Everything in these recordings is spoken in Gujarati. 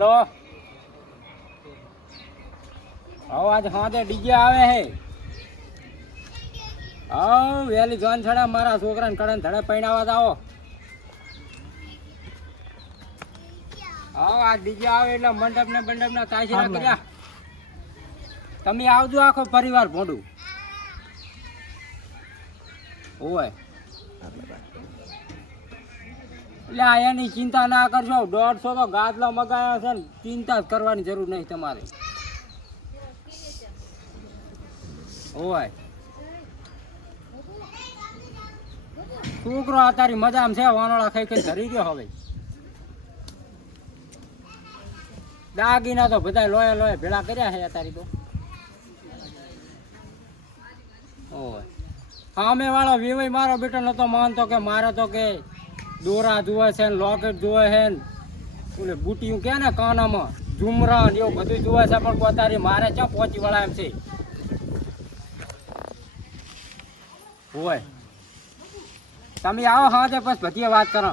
હલો. હવ આજ હાથે ડીજે આવે હે. હા વેલી જોન છડા મારા છોકરાને કડન ધડે પૈણાવા આવો હવ આ ડીજે આવે એટલે મંડપ ને મંડપ ના તાજરા કર્યા તમે આવજો આખો પરિવાર ભોંડું. ઓય. એટલે આ એની ચિંતા ના કરશો. દોઢસો તો ગાદલો મગાયા છે ને, ચિંતા કરવાની જરૂર નહીં તમારે. હોય છોકરો અત્યારે મજામાં છે, વાનોળા ખાઈ ખાઈ ધરી ગયો હવે. દાગીના તો બધા લોહે લોહે ભેળા કર્યા છે અત્યારે તો. ઓય. સામે વાળો વિવય મારો બેટો નતો માનતો કે મારે તો કે દોરા જુએ છે ને લોકેટ જુએ છે ને ઓલે બુટીયું કે ને કાનામાં? ઝુમરા ને એવું બધું જુએ છે પણ કોઈ મારે ક્યાં પહોંચી વળા એમ છે. હોય તમે આવો હા તે બસ બધી વાત કરો.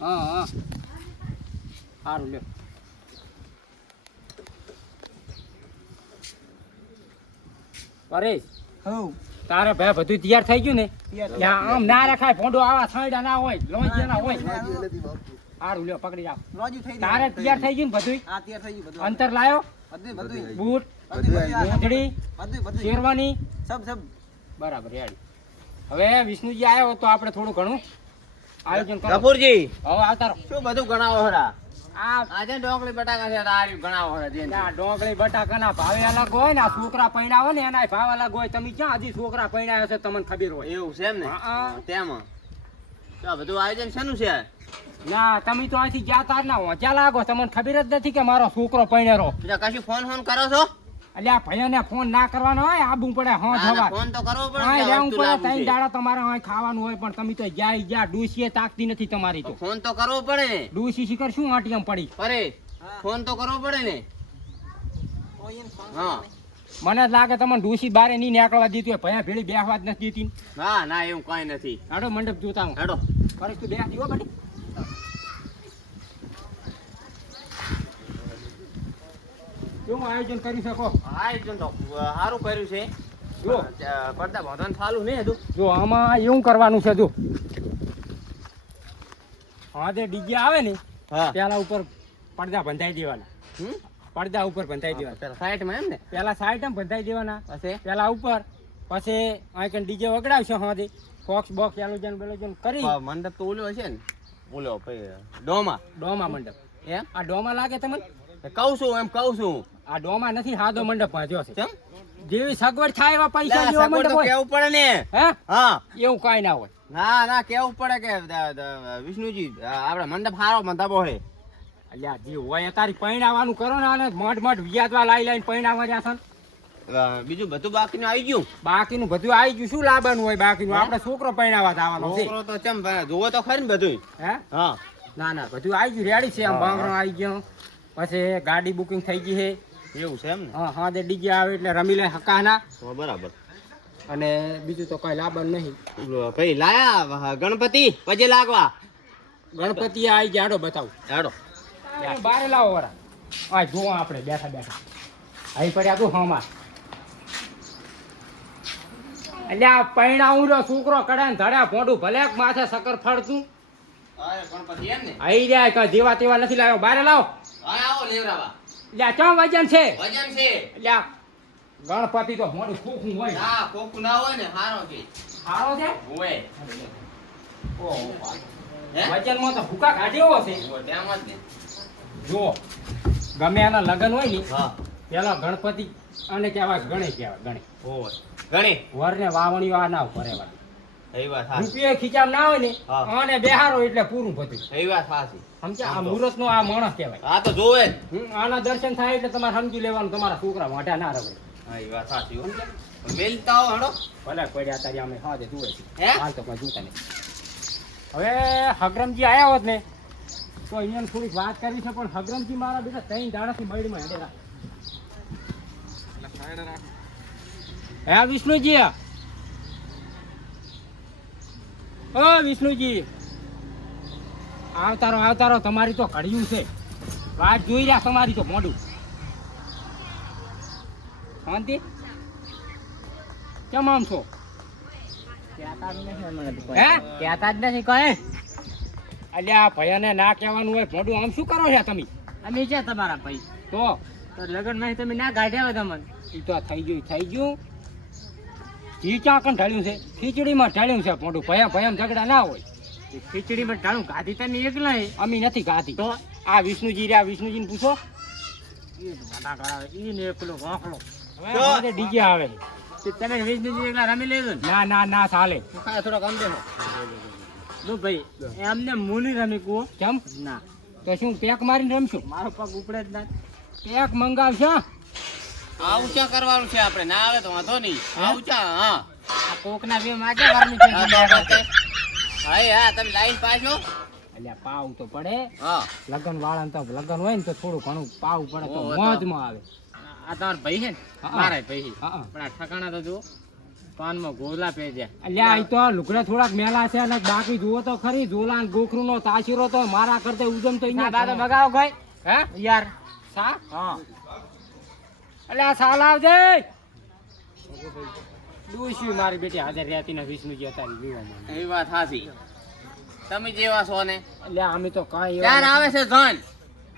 હા હા. સારું લ્યો. પરેશ તારે ભાઈ બધું તૈયાર થઈ ગયું ને? આમ ના રખાય ભોંડો આવા સાઈડા ના હોય લોંજિયા ના હોય. સારું લ્યો પકડી જાવ તારે તૈયાર થઈ ગયું બધું હા તૈયાર થઈ ગયું બધું. અંતર લાયો? બધું બધું બૂટ મોજડી શેરવાની. સબ સબ. બરાબર રેડી. હવે વિષ્ણુજી આવ્યો તો આપણે થોડું ઘણું આયોજન કપૂરજી. હવે આવતા. શું બધું ગણાવો હરા? આજે ઢોકળી બટાકા છે તારી ગણાવો હરા જેન ડોંગળી બટાકાના ભાવે અલગ હોય ને છોકરા પૈણાવે ને એના ભાવ અલગ હોય. તમે ક્યાં હજી છોકરા પૈણાવે છે તમને ખબર હોય. એવું છે એમ ને. તેમાં. તો બધું આયોજન શેનું છે? ના તમે તો અહીંથી ગયા તાર ના હોંચા લાગો તમને ખબર જ નથી કે મારો છોકરો પૈણેરો. કશું ફોન ફોન કરો છો? એટલે આ ભાઈઓને ફોન ના કરવાનો હોય આબુ પડે હા જવા ફોન તો કરવો પડે હા ને, પડે ત્રણ દાડા તમારે હોય ખાવાનું હોય પણ તમે તો જ્યાં જ્યાં ડૂસીએ તાકતી નથી તમારી તો. ફોન તો કરવો પડે. ને ડૂસી શિખર શું આટીએમ પડી? અરે ફોન તો કરવો પડે ને. હા. મને લાગે તમને ડૂસી બારે નહીં નીકળવા દીધું હોય ભયા ભેળી બેહવા જ નથી દીધી. ના ના એવું કઈ નથી. હાડો મંડપ જોતા હું હાડો. કરીશ તું બે દીવો બટી. કેવું આયોજન કરી શકો? આયોજન તો સારું કર્યું છે. જો. પડતા ભોજન ચાલુ નહીં હતું. જો આમાં એવું કરવાનું છે જો. હા જે ડીજે આવે ને પેલા ઉપર પડદા બંધાઈ દેવાના. પડદા ઉપર બંધાઈ દેવાના. પેલા સાઈડમાં એમ ને? પેલા સાઈડ બંધાઈ દેવાના. પછી? પેલા ઉપર પછી આ ડીજે વગડાવશે હા ફોક્સ બોક્સ એલોજન બેલોજન કરી. મંડપ તો ઓલો હશે ને? ઓલો પછી ડોમા. ડોમા મંડપ. એમ? આ ડોમા લાગે તમને? કહું છું એમ કહું છું. આ ડોમા નથી હાદો મંડપ વાંચ્યો છે. કેમ? જેવી સગવડ થાય એવા પૈસા જેવા મંડપ હોય. કેવું પડે ને? હે? હા. એવું કાઈ ના હોય. ના ના કેવું પડે કે વિષ્ણુજી આપડે આપણે મંડપ હારો મંડપ હોય અલ્યા જે હોય તારી પૈણાવાનું કરો ને અને મઢ મઢ વ્યાજવા લાઈ લાઈને પૈણાવા છે બીજું બધું બાકીનું આવી ગયું? બાકીનું બધું આવી ગયું. શું લાવવાનું હોય બાકીનું? નું આપણે છોકરો પૈણાવા જવાનો છે. છોકરો તો ચમ જોવો તો ખરી ને બધું હે? હા. ના ના બધું આવી ગયું રેડી છે. આમ બાંગરો આવી ગયો. પછી ગાડી બુકિંગ થઈ ગઈ છે. એવું છે એમ ને? હા હા તે ડીજે આવે એટલે રમી લે હકાના. બરાબર. અને બીજું તો કઈ લાબન નહીં. ભાઈ લાયા ગણપતિ પજે લાગવા. ગણપતિ આવી ગયા આડો બતાવું. હેડો. બારે લાવો વરા. આ જોવા આપણે બેઠા બેઠા. અહીં પડ્યા તું હમા અલ્યા પૈણાવું રહ્યો છોકરો કડે ને ધડે ભોંડું ભલે માથે સકર ફળતું ગણપતિ એમ ને. આઈ જાય કઈ જેવા તેવા નથી લાવ્યો. બારે લાવો. આવો લેવરાવા. એટલે ચો વજન છે? વજન છે. લ્યા ગણપતિ તો મોડું ખોખું હોય ના. ખોખું ના હોય ને હારો છે. હારો છે? હોય. ઓહો. હે વજનમાં તો ભૂકા કાઢ્યો છે તેમ જ જુઓ ગમે એના લગ્ન હોય ને હા. પેલા ગણપતિ અને કહેવાય ગણે કહેવાય ગણે. હોય. વર વરને વાવણીઓ આના ના ઉપર સાચી રૂપિયો ખીચામ ના હોય ને અને બેહારો એટલે પૂરું બધું એ વાત સાચી. સમજ્યા આ મુહૂર્ત નો આ માણસ કહેવાય. આ તો જોવે આના દર્શન થાય એટલે તમારે સમજી લેવાનું તમારા છોકરા મોઢા ના રગડે હા એ વાત સાચી હો. હો હડો. ભલે પડ્યા તારી અમે હા દે જુએ છે. હાલ તો કોઈ જોતા નહીં. હવે હગરમજી આવ્યા હોત ને તો અહીંયા થોડીક વાત કરી છે પણ હગરમજી મારા બેટા ત્રણ દાડાથી મયડીમાં હેડેલા હે વિષ્ણુજી? ઓ વિષ્ણુજી. આવતારો આવતારો તમારી તો ઘડિયું છે. વાત જોઈ રહ્યા તમારી તો મોડું શાંતિ? કેમ આમ છો? કહેતા જ નથી કહે હે? અલ્યા ભયાને ના કહેવાનું હોય મોઢું આમ શું કરો છો તમે? અમે છે તમારા ભાઈ. તો? લગ્ન નહીં તમે ના કાઢ્યા હોય તમને. એ તો થઈ ગયું થઈ ગયું. કણ ઢળ્યું છે? ખીચડીમાં ઢાળ્યું છે મોટું ભયા ભયમ ઝઘડા ના હોય. ખીચડીમાં ઢાળું? ગાધી તને એકલા અમી નથી ગાધી તો? આ વિષ્ણુજી રહ્યા વિષ્ણુજીને પૂછો. ડીજે આવે. તમે વિષ્ણુજી એકલા રમી લેજો ના. ના ના ચાલે. થોડો કમ દેખો લો ભાઈ એમને મુની રમી કુઓ કેમ? ના. તો શું પેક મારીને રમશું? મારો પગ ઉપડે જ ના. પેક મંગાવશે આ ઊંચા કરવાનું છે આપણે. ના આવે તો વાંધો નહીં. આ ઊંચા હા. આ કોકના બે માજા વારની છે હા હા તમે લાઈન પાછો. અલ્યા પાવ તો પડે. હા. લગન વાળા તો લગન હોય ને તો થોડું ઘણું પાવ પડે તો મોજમાં આવે. આ તમારા ભાઈ છે ને? મારા ભાઈ પણ આ ઠકાણા તો જુઓ. પાનમાં ગોલા પેજ્યા અલ્યા તો લુગડા થોડાક મેલા છે અને બાકી જુઓ તો ખરી. ઝોલા ને ગોખરું નો તાશીરો તો મારા કરતા ઉદમ તો અહીંયા અહીંયા બગાવો કોઈ હે? યાર. સા? હા. અલ્યા સાલ આવજે. ડોશી મારી બેટી હાજર રહેતી ને વિષ્ણુ જે હતા લીવામાં એ વાત હાસી તમે જેવા છો ને એટલે અમે તો કાંઈ ક્યારે આવે છે ધન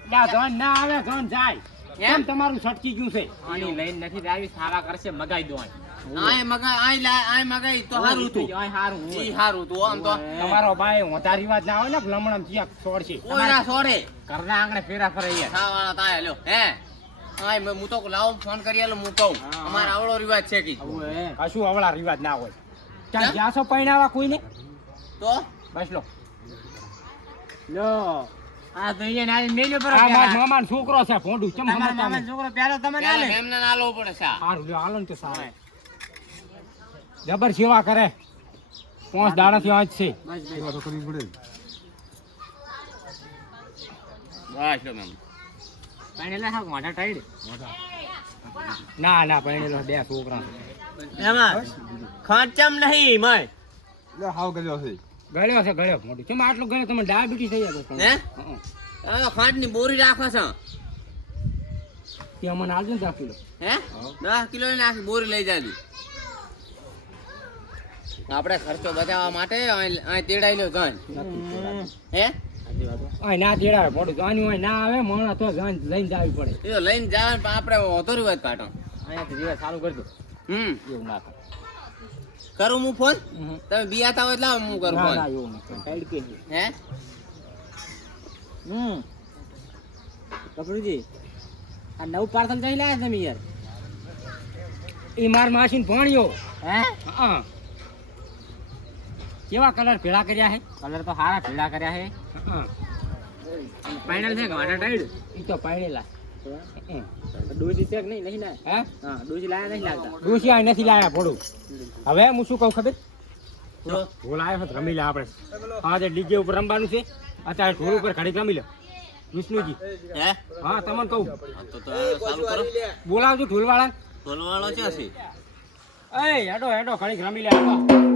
અલ્યા ધન ના આવે ધન જાય. એમ? તમારું છટકી ગયું છે? આની લઈને નથી આવી સારા કરશે મગાઈ દો આય. મગાઈ આય લા આય મગાઈ તો હારું તું આય હારું હોય. હારું તું આમ તો. તમારો ભાઈ હોતા રિવાજ ના હોય ને લમણમ ચિયા છોડશે. ઓલા છોડે. ઘરના આંગણે ફેરા ફરે યાર. ખાવાના તાય લ્યો હે? આય મેં હું તો લાવો ફોન કરી આલો હું કહું. હા. અમાર આવડો રિવાજ છે કે. કશું આવડા રિવાજ ના હોય. ત્યાં? જ્યાં છો પૈણાવા કોઈને? તો? બસ લો. લો. આ તો અહીંયા નાની મેલ્યો પર આ મારા મામાનો છોકરો છે ભોંડું. ચમ તમારા સમજતા મામા નહીં. છોકરો પ્યારો તમે ના લે એમને ના પડે સા. હારું લ્યો હાલો ને તો સારું. જબર સેવા કરે. પાંચ દાડાથી આજ છે. બસ લો મેમ. પાણી હા મોઢા ટાઈડ ના ના પૈણેલો બે છોકરા. એમાં ખર્ચમ નહીં મય. ગળ્યો છે. ગળ્યો મોટી કેમ આટલું ગળ્યો? તમે ડાયાબિટીસ થઈ જાય હે. આ તો ની બોરી રાખો છો. તે મને આજે ને આપી લો હે? દસ કિલો ની આખી બોરી લઈ જાજુ. આપણે ખર્ચો બચાવવા માટે અહીં અહીં તેડાઈ લો ગણ હે? અહીં ના તેડાવે મોટું જાની હોય ના આવે મણા તો જાન લઈને જાવી પડે. એ લઈને જાવ પણ આપણે ઓતોરી વાત કાઢો. અહીંયાથી રિવાજ ચાલુ કરી દો હમ. એવું ના કરું હું ફોન. તમે બિયાતા હોય એટલે હું કરું ફોન. ના એવું કે હે? હમ. કપડુજી આ નવું પાર્સલ જઈ લાયા તમે યાર? એ માર માસીન ભણ્યો. હે? હા. કેવા કલર ભેળા કર્યા હે? કલર તો સારા ભેળા કર્યા છે હા. ફાઇનલ છે ગાડા ટાઈડ? ઈ તો પાણેલા ડોસી છે કે નહીં? નહીં લાય? હે? હા ડોસી લાયા નહીં લાગતા ડોસી આ નથી લાયા ભોળું. હવે હું શું કહું ખબર? તો? ઢોલ આવ્યો છે તો રમી લે આપણે. હા તે ડીજે ઉપર રમવાનું છે અત્યારે ઢોલ ઉપર ઘડીક રમી લે. વિષ્ણુજી. હે? હા તમને કહું. તો તો ચાલુ કરો. બોલાવજો ઢોલવાળા ઢોલવાળો છે છે એ હેડો હેડો ઘડીક રમી લે આવા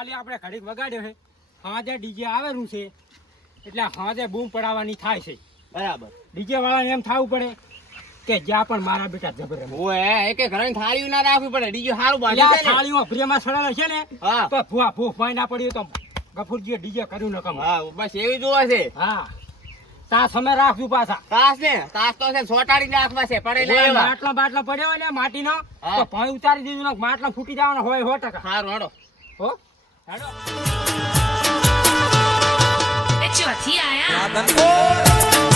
ખાલી આપણે ઘડીક વગાડ્યો છે. હાજે ડીજે આવેલું છે. એટલે હાજે બૂમ પડાવવાની થાય છે. બરાબર. ડીજે વાળાને એમ થવું પડે કે જ્યાં પણ મારા બેટા જબર ઓય એક ઘરની થાળીઓ ના રાખવી પડે. ડીજે સારું એટલે છે ને. થાળીઓ પ્રિયમાં સડેલા છે ને તો ભૂવા ભૂખ ભાઈ ના પડ્યું તો ગફુરજીએ ડીજે કર્યું ન કમ હા બસ એવી જોવા છે. હા. તાસ અમે રાખજો પાછા. તાસ ને? તાસ તો છે સોટાડી નાખવા છે પડે ઓય માટલો બાટલો પડ્યો હોય ને માટીનો. તો ભાઈ ઉતારી દીધું ને માટલો ફૂટી જવાનો હોય હો ટકા. સારું હડો હો? હેડો. ચોથી આયા.